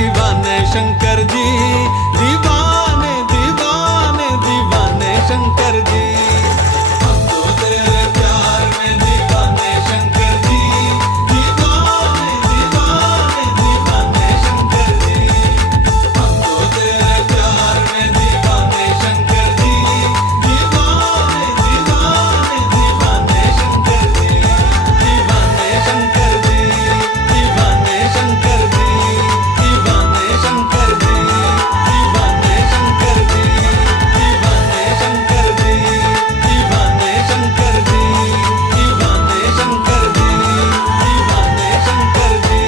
दीवाने शंकर जी, दीवाने दीवाने दीवाने शंकर जी। हम तो तेरे प्यार में दीवाने शंकर जी, दीवाने दीवाने दीवाने शंकर जी। हम तो तेरे प्यार में दीवाने शंकर जी, दीवाने दीवाने दीवाने शंकर जी, दीवाने शंकर जी, दीवाने शंकर जी, दीवाने शंकर जी, दीवाने शंकर जी, दीवाने शंकर जी, दीवाने शंकर जी, दीवाने शंकर जी, दीवाने शंकर जी।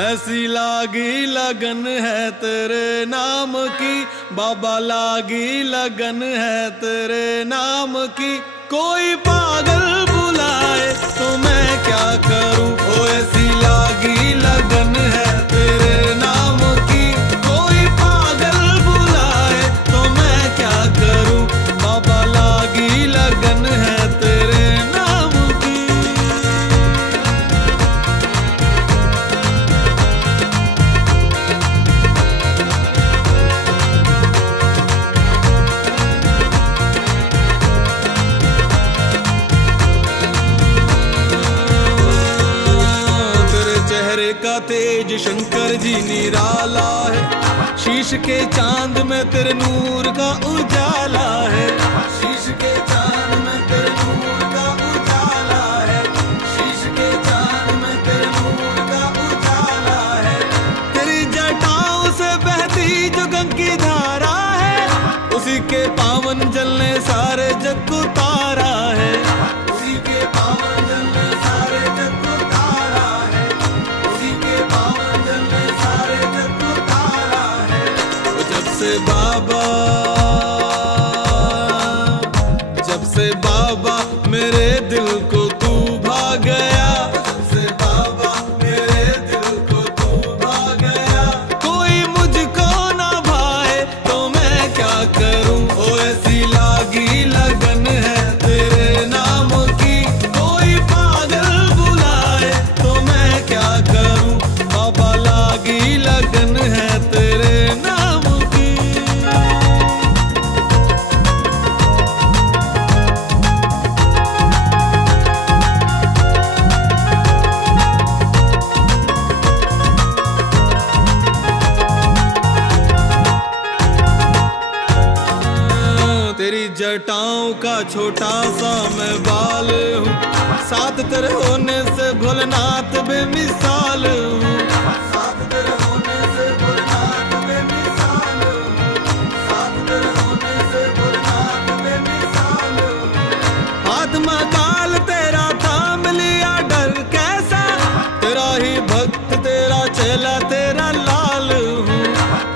ऐसी लागी लगन है तेरे नाम की, बाबा लागी लगन है तेरे नाम की। कोई पागल बुलाए तो मैं क्या करूं, ओ ऐसी लागी लगन है तेरे नाम की। कोई पागल बुलाए तो मैं क्या करूं, बाबा लागी लगन है तेरे नाम की। चेहरे का तेज शंकर जी निराला है, शीश के चांद में तेरे नूर का उजाला है। शीश के चांद में तेरे नूर का उजाला है, शीश के चांद में तेरे नूर का उजाला है। तेरी जटाओं से बहती जो गंगा की धारा है, उसी के पावन जल ने सारे जग को तारा है। उसी के पावन जल ने सारे जग को तारा है, उसी के पावन जल ने सारे जग को तारा है। जब से बाबा मेरे दिल को तू भा गया, जब से बाबा मेरे दिल को तू भा गया। कोई मुझको ना भाए तो मैं क्या करूं, ओ ऐसी लागी लगन है तेरे नाम की। कोई पागल बुलाए तो मैं क्या करूं, बाबा लागी लगन है तेरे नाम की। तेरी जटाओं का छोटा सा मैं बाल हूँ, साथ तेरे होने से भोलेनाथ बेमिसाल हूँ। साथ तेरे होने से भोलेनाथ बेमिसाल हूँ, साथ तेरे होने से भोलेनाथ बेमिसाल हूँ। हाथ में काल तेरा थाम लिया डर कैसा, तेरा ही भक्त तेरा चेला तेरा लाल हूँ।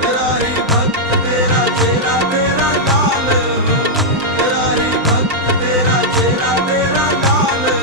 तेरा ही भक्त तेरा चेला तेरा लाल हूँ, तेरा ही भक्त तेरा चेला तेरा लाल हूँ।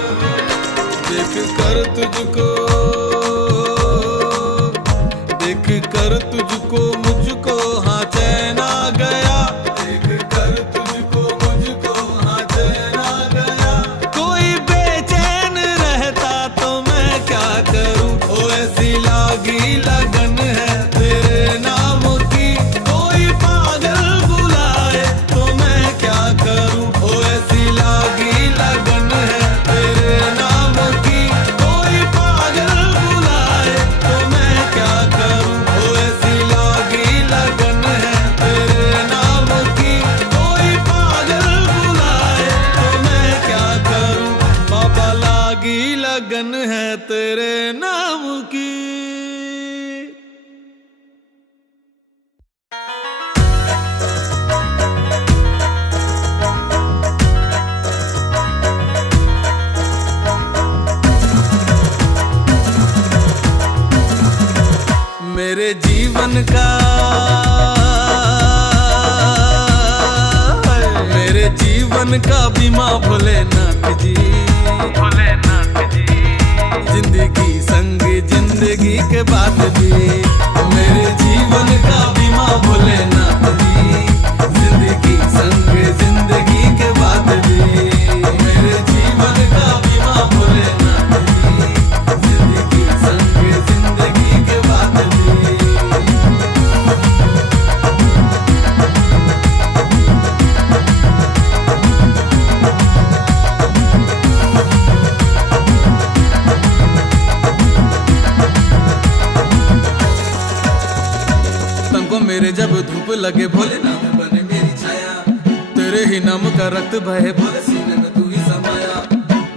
देख कर तुझको मुझको हाँ चैन आ गया। देख कर तुझको मुझको हाँ चैन आ गया। कोई बेचैन रहता तो मैं क्या करूं, ओ ऐसी लागी लगन है तेरे नाम की। कोई पागल बुलाए तो मैं क्या करूं, ओ ऐसी लागी लगन है तेरे नाम की। कोई पागल बुलाए तो मैं क्या करूं, ओ ऐसी लागी लगन है तेरे नाम की। कोई पागल बुलाए तो मैं क्या करूं, बाबा लागी लगन है तेरे नाम की। मेरे जीवन का, मेरे जीवन का बीमा भोलेनाथ जी, भोलेनाथ जी। जिंदगी संग जिंदगी के बाद भी मेरे जीवन का बीमा भोलेनाथ जी, जिंदगी संग जिंदगी के बाद भी मेरे जीवन का बीमा भोलेनाथ जी, जिंदगी संग जिंदगी के बाद भी। तनको मेरे जब धूप लगे भोलेनाथ बने मेरी छाया, तेरे ही नाम का रक्त बहे भोले सीने में तू ही समाया।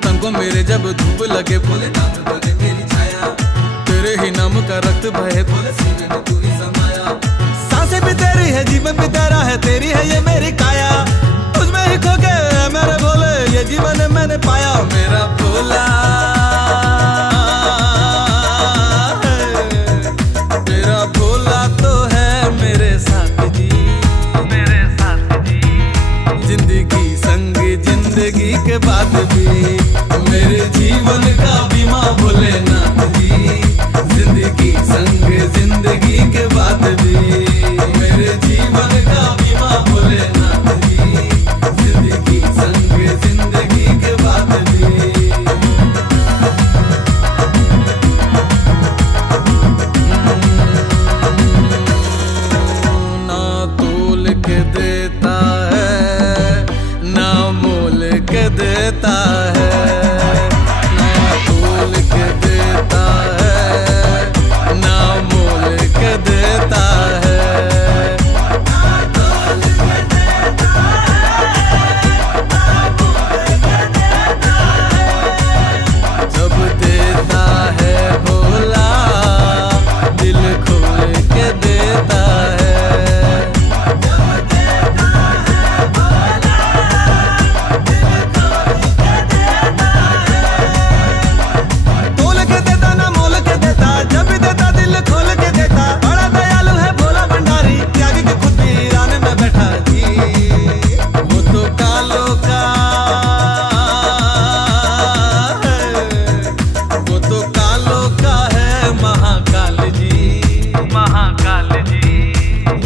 तनको मेरे जब धूप लगे भोलेनाथ बने मेरी छाया, तेरे ही नाम का रक्त बहे भोले सीने में तू ही समाया। सांसें भी तेरी है, जीवन भी तेरा है, तेरी है ये मेरी काया, तुझमें ही खो के मेरे भोले ये जीवन मैंने पाया। मेरा भोला, मेरा भोला तो है मेरे साथ जी, मेरे साथ जी। जिंदगी संग जिंदगी के बाद भी मेरे जीवन का बीमा भोलेनाथ जी, जिंदगी संग जिंदगी के बाद भी मेरे जीवन का बीमा भोलेनाथ जी, जिंदगी संग जिंदगी के बाद भी। देता है ना मोल के देता है, ना तोल के देता है, ना मोल के देता है, ना तोल के देता है, ना मोल के देता है। जब देता है भोला दिल खोल के देता है,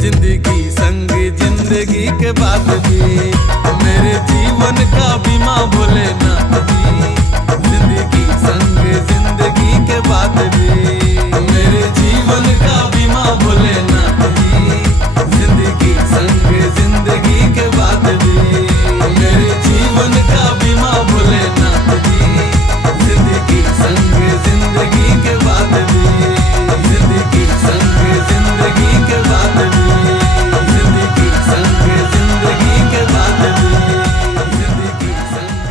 जिंदगी संग जिंदगी के बाद भी मेरे जीवन का बीमा भोलेनाथ जी, जिंदगी संग जिंदगी के बाद भी मेरे जीवन का बीमा भोलेनाथ जी, जिंदगी संग जिंदगी के बाद भी मेरे जीवन का बीमा भोलेनाथ जी, जिंदगी संग जिंदगी के बाद भी, जिंदगी संग जिंदगी के बाद भी, जिंदगी संग जिंदगी के बाद भी, जिंदगी संग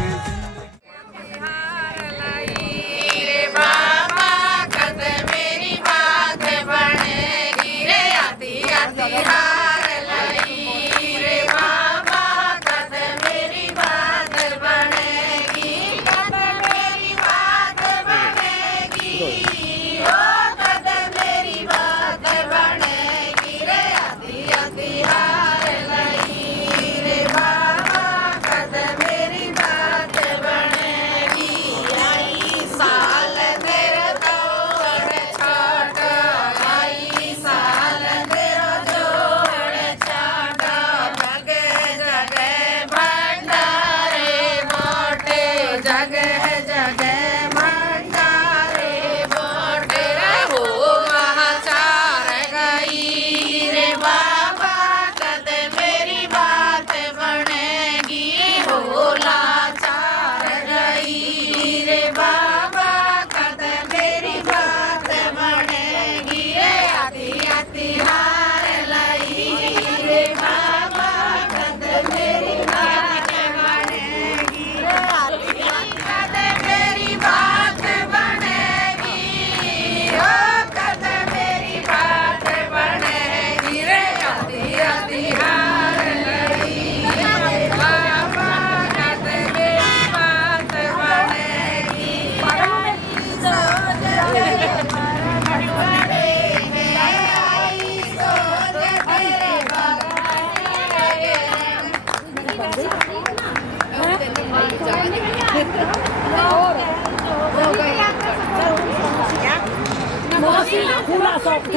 पूरा सब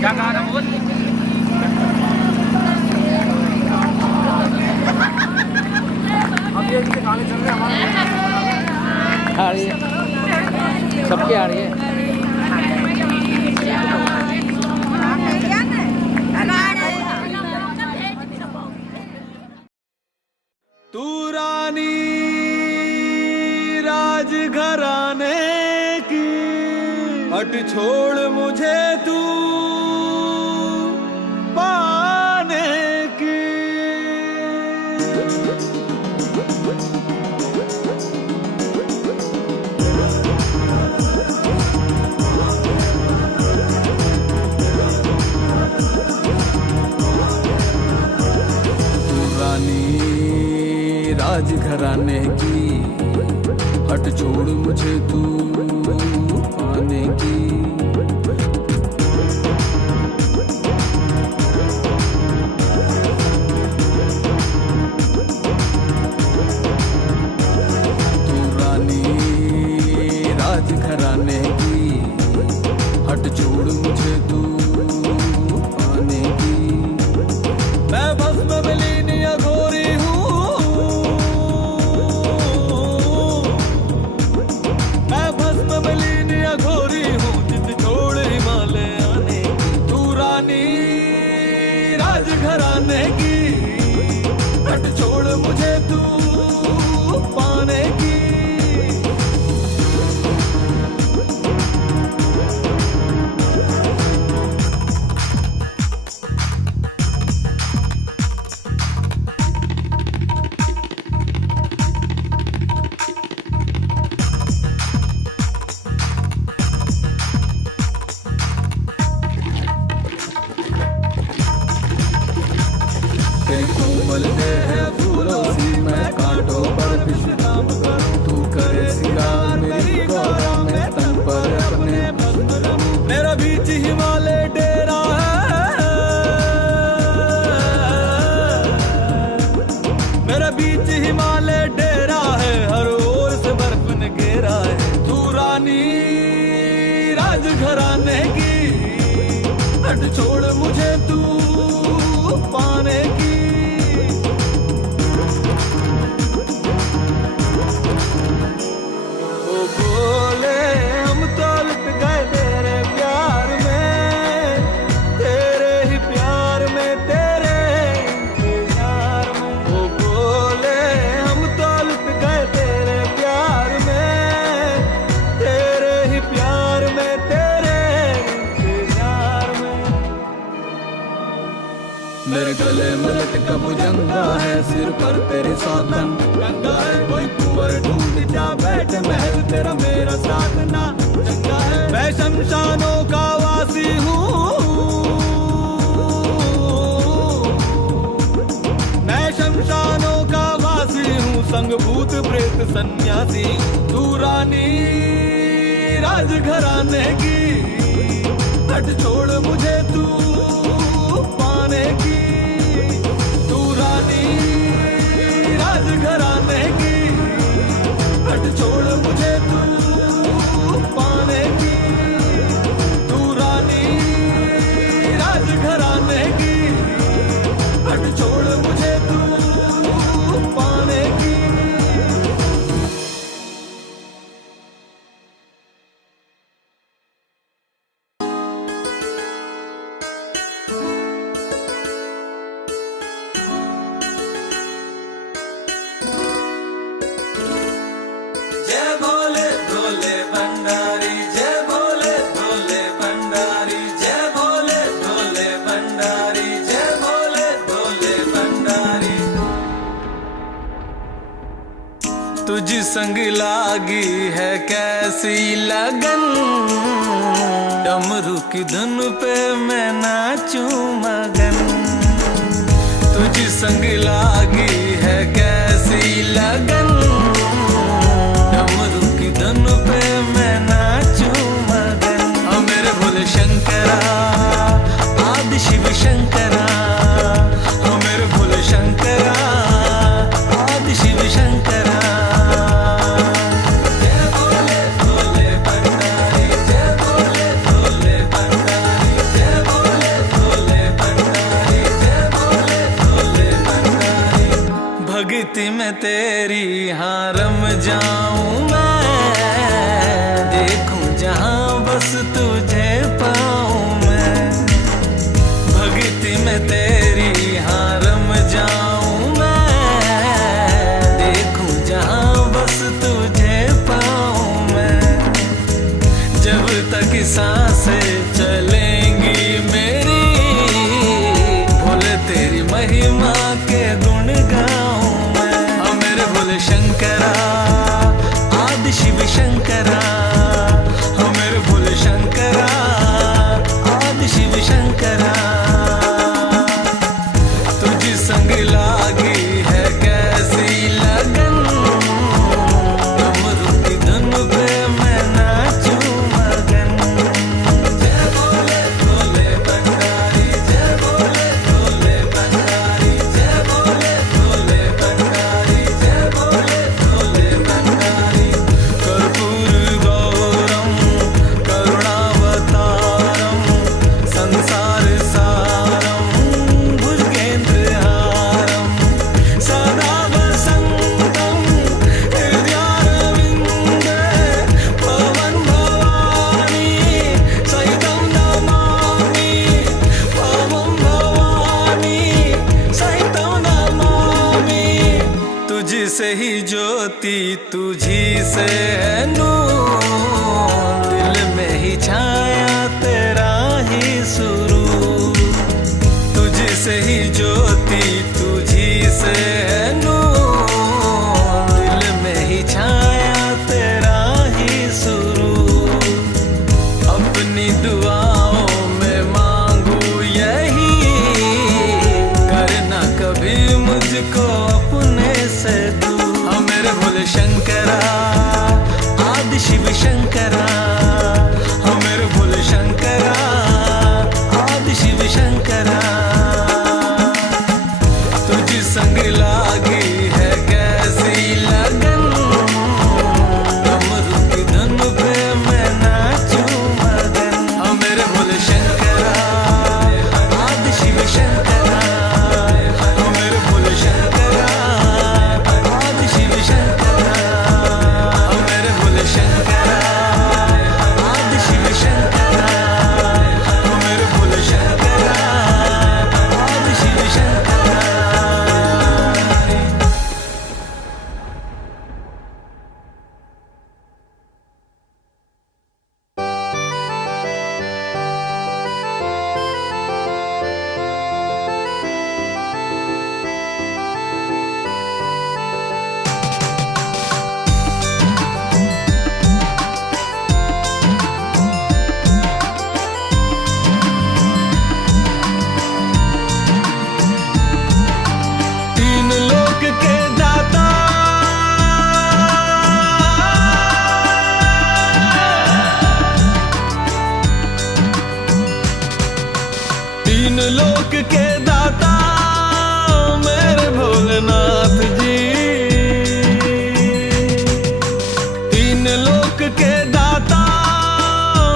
क्या गाना बोल अब ये गाने चल रहे हमारे आ रही है, सबके आ रही है। हट छोड़ मुझे तू पाने की। राज घराने की हट छोड़ मुझे तू पाने की। तू रानी राज घराने की हट छोड़ मुझे तू पाने की। मैं भस्म विलीन अघोरी हूँ, घोरी हूँ जित छोड़ हिमालय आने। तू रानी राज घराने की हट छोड़ मुझे तू पाने की। कोमल है फूलों सी मैं कांटों पर विश्राम करूं। तू करे सिंगार मेरी गौरा में तन पर अपने भस्म रमूं। मेरा बीच हिमालय डेरा है, मेरा बीच हिमालय डेरा है, हर ओर से बर्फ ने घेरा है। तू रानी राज घराने की हट छोड़ मुझे तू पाने की। बोले हम तो लुट गए तेरे प्यार में, तेरे ही प्यार में, तेरे इंतजार में। वो बोले हम तो लुट गए तेरे प्यार में, तेरे ही प्यार में, तेरे इंतजार में। मेरे गले में लटका भुजंगा है, सिर पर तेरे साधन गंगा है। कोई कुंवर ढूंढ जा बैठ महल तेरा मेरा साथ ना चंगा है। मैं शमशानों का वासी हूँ, मैं शमशानों का वासी हूँ, संग भूत प्रेत सन्यासी। तू रानी राज घराने की हट छोड़ मुझे तू पाने की। तू रानी राज घराने की हट छोड़ मुझे तू पाने की। तू रानी राज घराने की हट छोड़ मुझे तू पाने की। तुझ संग लागी है कैसी लगन, डमरू की धुन पे मैं नाचूं मगन। तुझ संग लागी है कैसी लगन, डमरू की धुन पे मैं नाचूं मगन। ओ मेरे भोले शंकरा आदि शिव शंकरा, ओ मेरे भोले शंकरा आदि शिव शंकरा। भक्ति में तेरी हाँ रम जाऊं मैं, देखूं जहां बस तुझे पाऊं मैं। भक्ति में तेरी हाँ रम जाऊं मैं, देखूं जहां बस तुझे पाऊं मैं। जब तक तुझसे ही ज्योति तुझी से है नूर, दिल में ही छाया तेरा ही सुरूर। तुझसे ही ज्योति तुझी से है नूर, दिल में ही छाया तेरा ही सुरूर। अपनी दुआओं में मांगू यही, करना कभी मुझको अपने से दूर। हाँ मेरे भोले शंकरा, आदि शिव शंकरा, हाँ मेरे भोले शंकरा, आदि शिव शंकरा। तुझ संग लागी है कैसी लगन, डमरू की धुन पे मैं नाचूं मगन। हाँ मेरे भोले शंकरा, आदि शिव शंकरा, हाँ मेरे भोले शंकरा, आदि शिव शंकरा, हाँ मेरे भोले शंकरा, आदि शिव शंकरा, हाँ मेरे भोले शंकरा, आदि शिव शंकरा। तीन लोक के दाता, तीन लोक के दाता मेरे भोलेनाथ जी। तीन लोक के दाता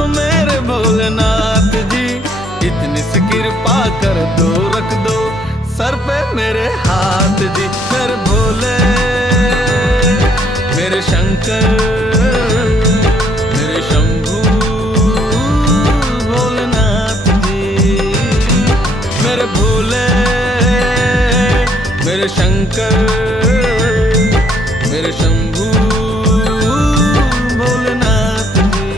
मेरे भोलेनाथ जी। इतनी सी कृपा कर दो, रख दो सर पे मेरे हाथ जी। मेरे भोले, मेरे शंकर, मेरे शंभू भोलेनाथ जी। मेरे भोले, मेरे शंकर, मेरे शंभू भोलेनाथ जी।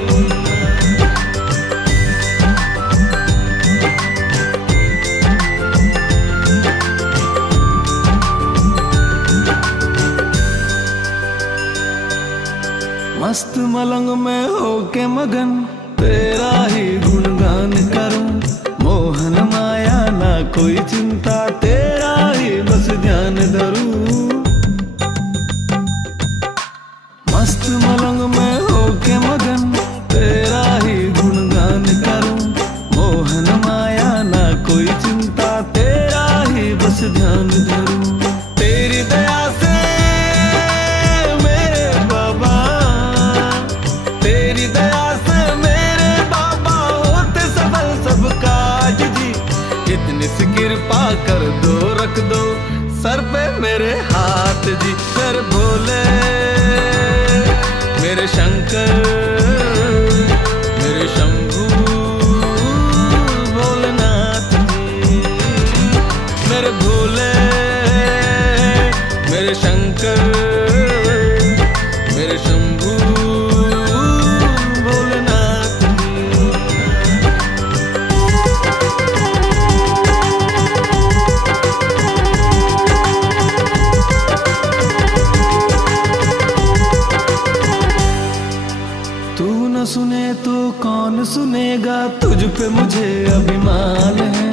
मस्त मलंग में होके मगन तेरा ही गुणगान करूं। मोहन माया ना कोई चिंता, तेरा ही बस ध्यान धरूं। मस्त मलंग में होके मगन तेरा ही गुणगान करूं। मोहन माया ना कोई चिंता, तेरा ही बस ध्यान धरूं। तेरी दया से मेरे बाबा, तेरी दया से मेरे बाबा होते सफल सब काज जी। इतनी सी कृपा कर दो, रख दो सर पे मेरे हाथ जी। मेरे भोले, मेरे शंकर, मेरे शंभू भोलेनाथ जी। मेरे भोले, मेरे शंकर, मेरे शंभू भोलेनाथ जी। तू न सुने तो कौन सुनेगा, तुझ पे मुझे अभिमान है।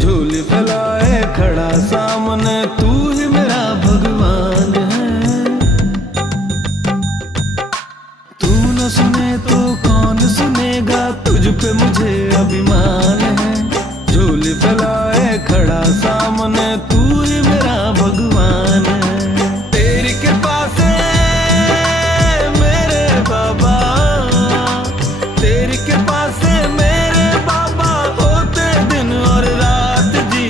झोली फैलाए खड़ा सामने, तू ही मेरा भगवान है। तू न सुने तो कौन सुनेगा, तुझ पे मुझे अभिमान है। झोली फैलाए खड़ा सामने, तू ही मेरा भगवान है। तेरी कृपा से मेरे बाबा, तेरी कृपा से मेरे बाबा होते दिन और रात जी।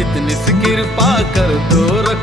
इतनी सी कृपा कर दो, रख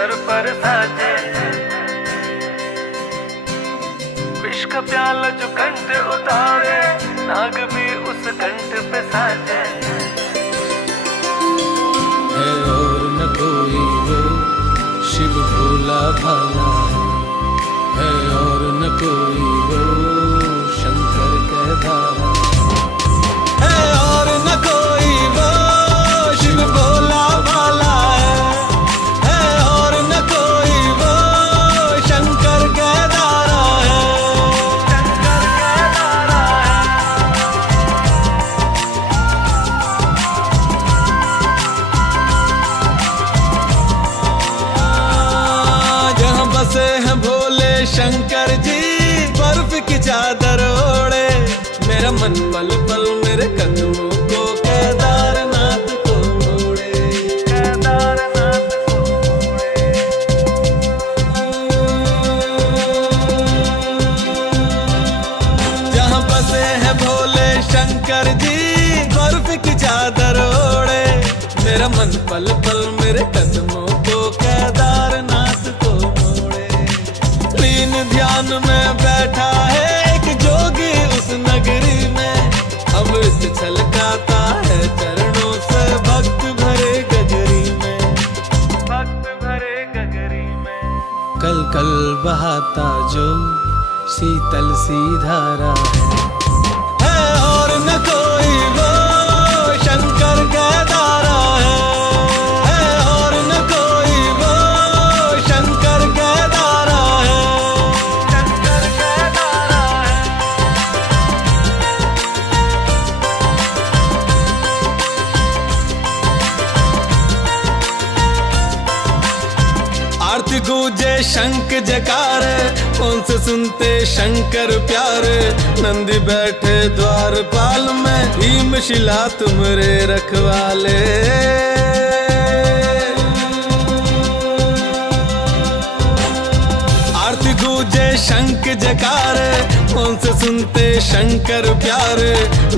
सर पर साजे, विष का प्याला जो कंठ उतारे, नाग भी उस कंठ पे साजे। है और न कोई वो शिव भोला भाला, है और न कोई वो शंकर कहधारा, है और न कोई वो शिव भोला भाला, है और न कोई वो शंकर कहधारा है, शंकर कहधारा है। जहाँ बसे हैं भोले शंकर जी, बर्फ की चादर ओढ़े, मेरा मन पल पल मेरे कदमों को केदारनाथ को मोड़े, केदारनाथ को मोड़े। जहाँ बसे हैं भोले शंकर जी, बर्फ की चादर ओढ़े, मेरा मन पल पल मेरे कदमों को केदारनाथ को मोड़े। लीन ध्यान में बैठा है एक जोगी उस नगरी में, अमृत छलकाता है चरणों से भक्त भरे गगरी में, भक्त भरे गगरी में। कल कल बहाता जो शीतल सी धारा है और न कोई वो शंकर कहधारा है और न कोई वो शंकर कहधारा है, शंकर कहधारा है। आरती गूंजे शंख जकार, कौन से सुनते शंकर प्यार, नंदी बैठे द्वारपाल में, भीम शिला तुमरे रखवाले। आरती गूंजे शंख जकार, कौन से सुनते शंकर प्यार,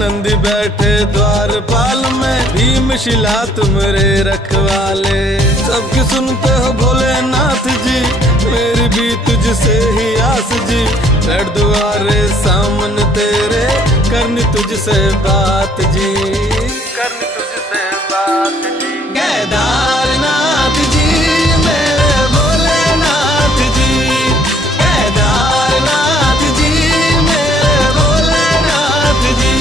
नंदी बैठे द्वारपाल में, भीम शिला तुमरे रखवाले। सबकी सुनते हो भोलेनाथ जी, मेरी भी तुझसे ही आस जी, बैठ दुआरे सामने तेरे, करनी तुझसे बात जी, करनी तुझसे बात जी। केदारनाथ जी मेरे भोलेनाथ जी, केदारनाथ जी मेरे भोलेनाथ जी,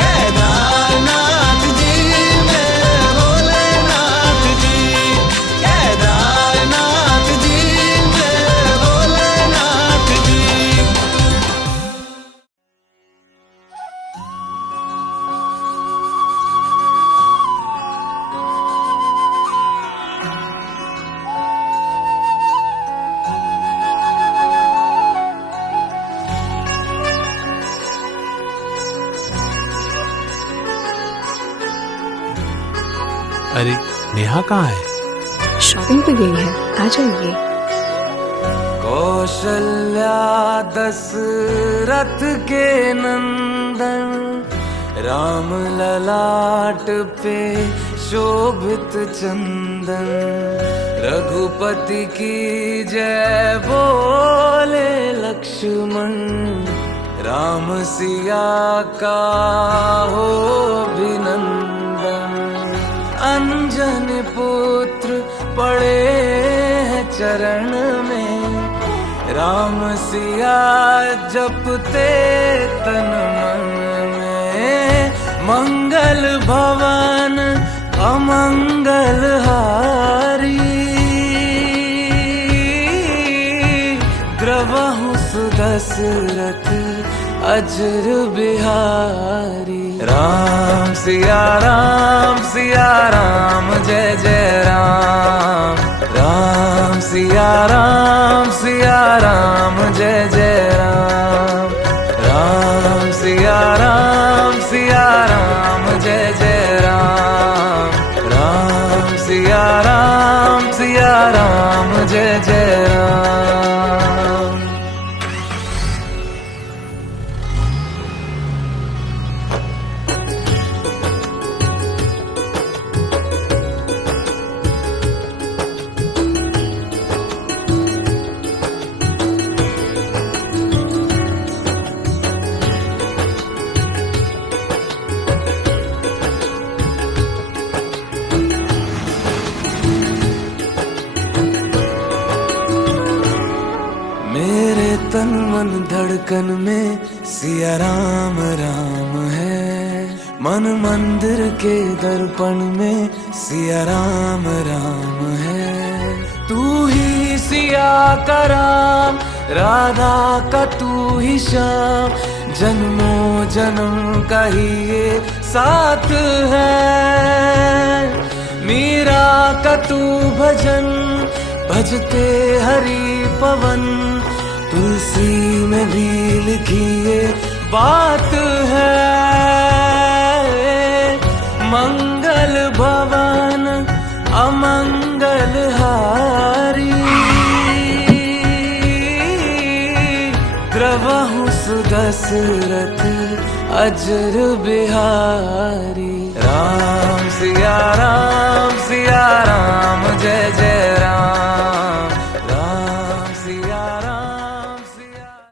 केदारनाथ जी मेरे भोलेनाथ जी, केदारनाथ जी मेरे भोलेनाथ जी। अरे नेहा कहाँ है? शॉपिंग पे गई है, आ जाइए। कौशल्या दशरथ के नंदन, राम ललाट पे शोभित चंदन, रघुपति की जय बोले लक्ष्मण, राम सिया का हो अभिनंदन। अंजन पुत्र पड़े हैं चरण में, राम सिया जपते तन मन में। मंगल भवन अमंगल हारी, द्रवहु सुदशरथ अजर बिहारी। राम सिया राम जय जय राम, राम सिया राम जय जय राम, राम सिया राम जय जय राम, राम सिया राम जय जय राम। मन धड़कन में सिया राम राम है, मन मंदिर के दर्पण में सिया राम राम है। तू ही सिया का राम, राधा का तू ही श्याम, जन्मों जन्म का ही ये साथ है। मीरा का तू भजन, भजते हरि पवन, तुलसी में भी लिखी ये बात है। मंगल भवन अमंगल हारी, द्रवहु सुदशरथ अजर बिहारी। राम सिया राम